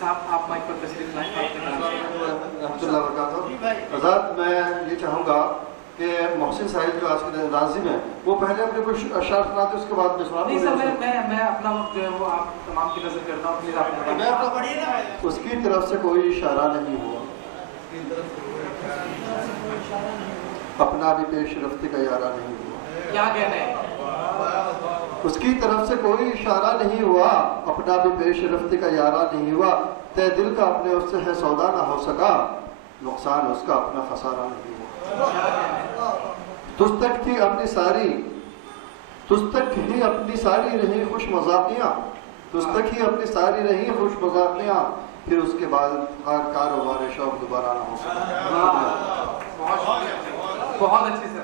صاحب آپ مائک پر تشریف لائیں. رحمۃ اللہ وبرکاتہ. حضرت میں یہ چاہوں گا کہ محسن صاحب جو آج کے ناظم ہیں وہ پہلے اپنے کچھ اشعار سناتے اس کے بعد میں سنا. نہیں سر میں اپنا وقت جو ہے وہ آپ تمام کی نظر کرتا ہوں. پلیز آپ اس کی طرف سے کوئی اشارہ نہیں ہوا, اپنا بھی پیش رفت کا یارہ نہیں ہوا. کیا کہنا ہے؟ اس کی طرف سے کوئی اشارہ نہیں ہوا, اپنا بھی پیش رفت کا یارہ نہیں ہوا. تے دل کا اپنے اس سے ہے سودا نہ ہو سکا, نقصان اس کا اپنا خسارہ نہیں ہوا. تجھ تک ہی اپنی ساری رہی خوش مذاقیاں, تجھ تک ہی اپنی ساری رہی خوش مذاقیاں, پھر اس کے بعد ہر کاروبار شوق دوبارہ نہ ہو سکا. بہت اچھی سر.